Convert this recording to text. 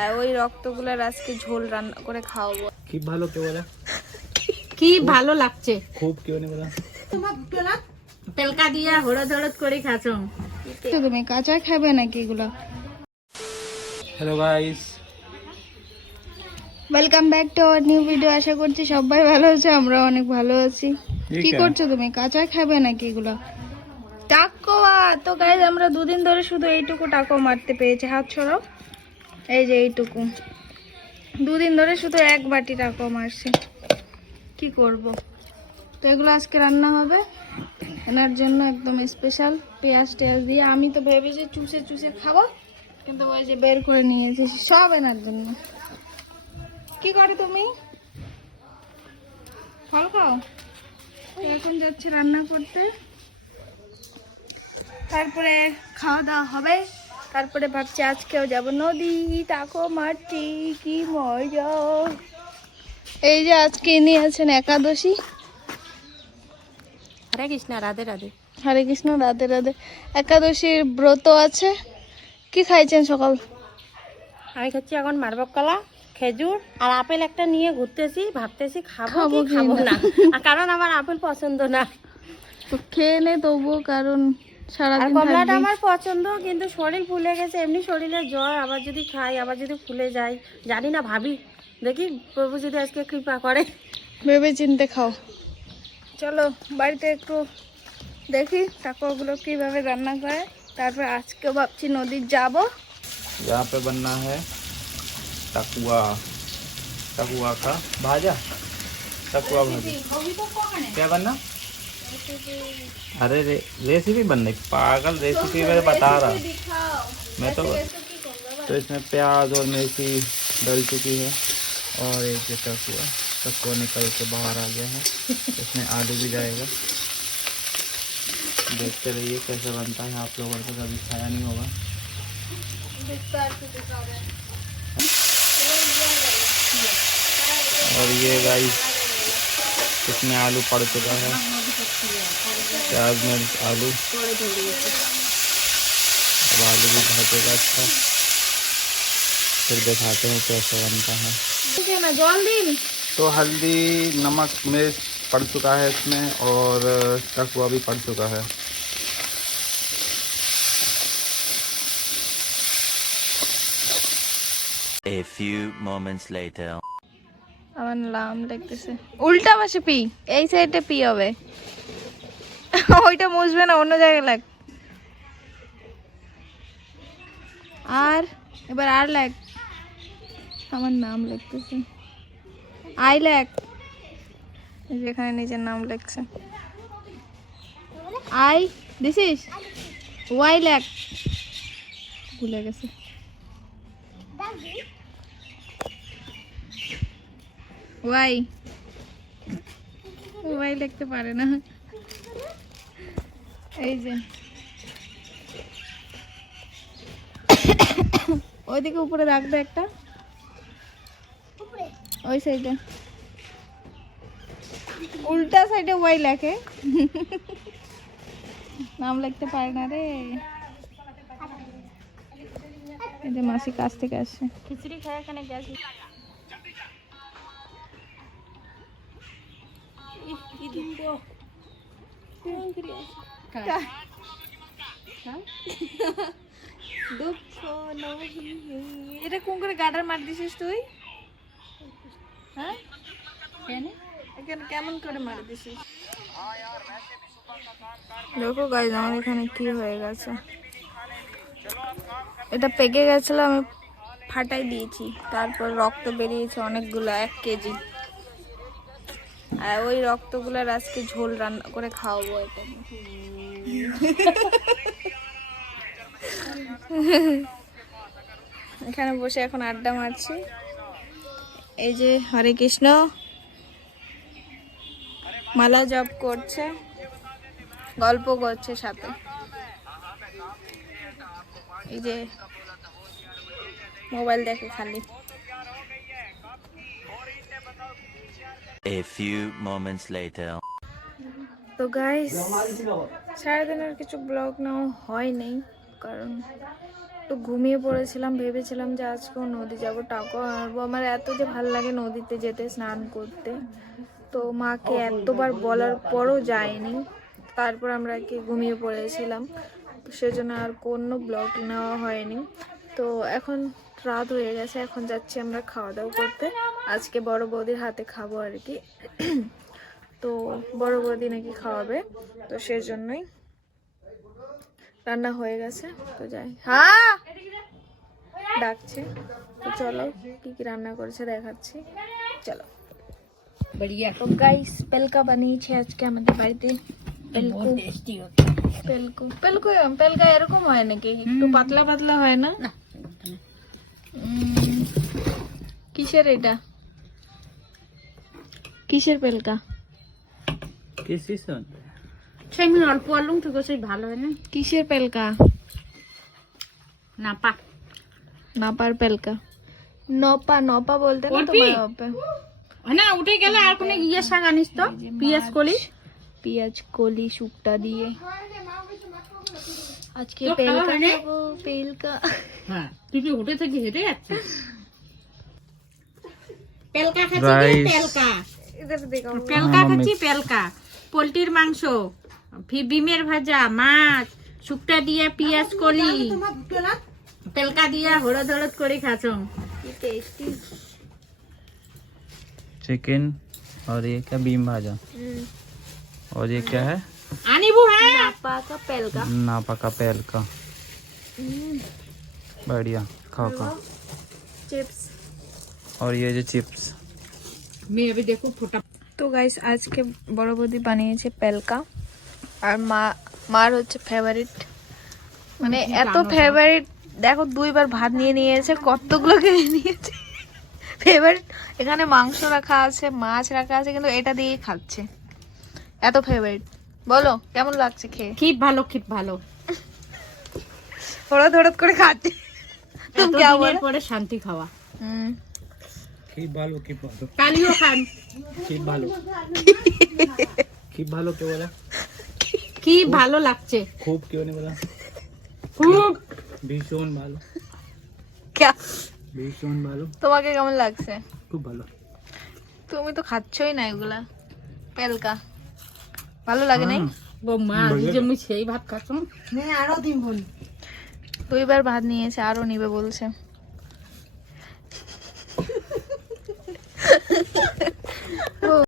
আর ওই রক্তগুলোর আজকে ঝোল রান্না করে খাওয়াবো। কি ভালো কে বলে? কি ভালো লাগছে খুব क्यों नहीं बोला? পেলকা দিয়া হড়দ হড়দ করে খাচ্ছ। তো তুমি কাঁচা খাবে নাকি এগুলো? Hello guys, welcome back to our new video. আশা করছি সবাই ভালো আছে, আমরা অনেক ভালো আছি। কি করছো তুমি? কাঁচা খাবে নাকি এগুলো? টাকোয়া তো গাইস, আমরা দুদিন ধরে শুধু এইটুকু টাকো মারতে পেয়েছি। হাত ছড়াও। এই যে এইটুকু দুদিন ধরে শুধু এক বাটি টাকো মারছি। কি করব? তো এগুলো আজকে রান্না হবে এনার জন্য, একদম স্পেশাল পেঁয়াজ টেয়াজ দিয়ে। আমি তো ভেবেছি চুষে চুষে খাবো, কিন্তু ওই যে বের করে নিয়েছি সব এনার জন্য। কি করো তুমি? ফল খাও। তো এখন যাচ্ছি রান্না করতে, তারপরে খাওয়া দাওয়া হবে। তারপরে ভাবছি আজকেও যাব নদী, টাকো মারছি, কি মজা। এই যে আজকে ইনি আছেন একাদশী। হরে কৃষ্ণ, রাধে রাধে। হরে কৃষ্ণ, রাধে রাধে। একাদশীর ব্রত আছে। কি খাইছেন সকাল? আমি খাচ্ছি এখন মারবক কলা, খেজুর আর আপেল একটা নিয়ে ঘুরতেছি, ভাবতেছি খাবো খাবো কি কি খাবো না। না, আর কারণ আমার আপেল পছন্দ না। তো খেয়ে নে তবুও, কারণ আর সারাদিন কমলাটা থাকবি। আমার পছন্দ, কিন্তু শরীর ফুলে গেছে, এমনি শরীরে জ্বর, আবার যদি খাই আবার যদি ফুলে যায় জানি না। ভাবি দেখি প্রভু যদি আজকে কৃপা করে। ভেবে চিনতে খাও। চলো বাড়িতে একটু দেখি টাকোগুলো কিভাবে রান্না করে। তারপর আজকে ভাবছি নদীর যাব। यहाँ पे बनना है टकुआ, टकुआ का भाजा, टकुआ भाजा। क्या बनना? अरे रेसिपी बनने पागल, रेसिपी मैं बता रहा। मैं तो इसमें प्याज और मिर्ची डल चुकी है, और एक ये टकुआ, टकुआ निकल के बाहर आ गया है। इसमें आलू भी जाएगा। देखते रहिए कैसे बनता है, आप लोगों ने तो कभी खाया नहीं होगा। और ये गाइस इसमें आलू पड़ चुका है, प्याज मिर्च आलू। अब आलू भी भागेगा अच्छा, फिर दिखाते हैं कैसे बनता है। জল দিন। तो हल्दी नमक मिर्च पड़ चुका है इसमें, और टकुआ भी पड़ चुका है। A few moments later. আমার নাম লিখতেছে উল্টা পাশে পি, এই সাইডে পি হবে। ওইটা মুছবে না, অন্য জায়গায় লাগ। আর এবার আর লাগ। আমার নাম লিখতেছে আই লাগ, যেখানে নিজের নাম লিখছে আই, দিস ইজ ওয়াই লাগ। ভুলে গেছে। ওয়াই ওয়াই লিখতে পারে না। এই যে ওইদিকে উপরে রাখবে একটা, ওই সাইডে উল্টা সাইডে ওয়াই লেখে। নাম লিখতে পারে না রে। এই যে মাসি কাছ থেকে আসছে। খিচুড়ি খায় এখানে গ্যাস। এটা কোন করে গাডার মার দিছিস তুই? হ্যাঁ, এখানে কেমন করে মার দিছিস? দেখো গাইস, আমার এখানে কি হয়ে গেছে। এটা পেকে গেছিল, আমি ফাটাই দিয়েছি, তারপর রক্ত বেরিয়েছে অনেকগুলো, 1 কেজি। আর ওই রক্তগুলোর আজকে ঝোল রান্না করে খাওয়াবো। এটা এখানে বসে এখন আড্ডা মারছি। এই যে হরে কৃষ্ণ মালা জপ করছে, গল্প করছে সাথে। এই যে মোবাইল দেখে খালি। A few moments later. তো গাইস, সারাদিনের কিছু ব্লগ নাও হয় নাই, কারণ একটু ঘুমিয়ে পড়েছিলাম, ভেবেছিলাম যে আজকেও নদী যাব, টাকো আনবো। আমার এত যে ভালো লাগে নদীতে যেতে, স্নান করতে। তো মাকে এতবার বলার পরও যায়নি, তারপর আমরা কি ঘুমিয়ে পড়েছিলাম, তো সেজন্য আর কোনো ব্লগ নেওয়া হয়নি। তো এখন রাত হয়ে গেছে, এখন যাচ্ছি আমরা খাওয়া দাওয়া করতে। আজকে বড় বৌদির হাতে খাবো আর কি। তো বড় বৌদি নাকি খাওয়াবে, তো সেজন্যই রান্না হয়ে গেছে। তো যাই, হ্যাঁ ডাকছে। তো চলো কি কি রান্না করেছে দেখাচ্ছি, চলো। তো গাইস পেলকা বানিয়েছে আজকে আমাদের বাড়িতে। পেলকু পেলকু পেলকু পেলকা এরকম হয় নাকি? একটু পাতলা পাতলা হয় না? কিসের এটা? কিসের পেলকা? किसी से সেই আমি অল্প আলুম ঠিক আছে, ভালো হয় না। কিসের পেলকা? নাপা নাপার পেলকা। নপা নপা বলতে না ওরপি? তোমার ওপে। না উঠে গেলে আর কোনো ইয়ে শাক আনিস তো, পেঁয়াজ কলি। পেঁয়াজ কলি শুকটা দিয়ে আজকে তো পেলকা খাওয়া হয়নি? খাবো, পেলকা। হ্যাঁ তুই কি উঠে থেকে হেঁটে যাচ্ছিস? পেলকা খাচ্ছি কি? Guys. পেলকা इधर देखो। পেলকা খাচ্ছি, পেলকা পোলট্রির মাংস, ডিমের ভাজা, মাছ, শুকটা দিয়ে পেঁয়াজ কলি, পেলকা দিয়া হলদ হলদ করে খাচ্ছম। टेस्टी। चिकन और ये क्या बीम भाजा और ये क्या है আনিবু হ্যাঁ। नापा का पेलका। नापा का पैल का बढ़िया खाओ खाओ चिप्स। और ये जो चिप्स মেয়ে अभी देखो ফোটা। তো গাইস আজকে বড় বৌদি বানিয়েছে পেলকা, আর মার হচ্ছে ফেভারিট, মানে এত ফেভারিট দেখো, দুইবার ভাত নিয়ে নিয়েছে, কতগুলো খেয়ে নিয়েছে। ফেভারিট, এখানে মাংস রাখা আছে, মাছ রাখা আছে, কিন্তু এটা দিয়েই খাচ্ছে, এত ফেভারিট। বলো কেমন লাগছে খেয়ে? খুব ভালো, খুব ভালো। হড়দ হড়দ করে খাচ্ছে। তুমি কি এতদিনের বলো? পরে শান্তি খাওয়া। की भालो কালিও খান। की भालो की भालो क्यों बोला কি ভালো লাগছে, खूब क्यों नहीं बोला খুব। भीषण भालो क्या? भीषण भालो তোমাকে কেমন লাগছে? खूब भालो তুমি তো খাচ্ছই না এগুলা পেলকা, ভালো লাগে নাই? বৌমা যে মুই সেই ভাত খাচ্ছম। দুইবার ভাত নিয়েছে, আরো নিবে বলছে।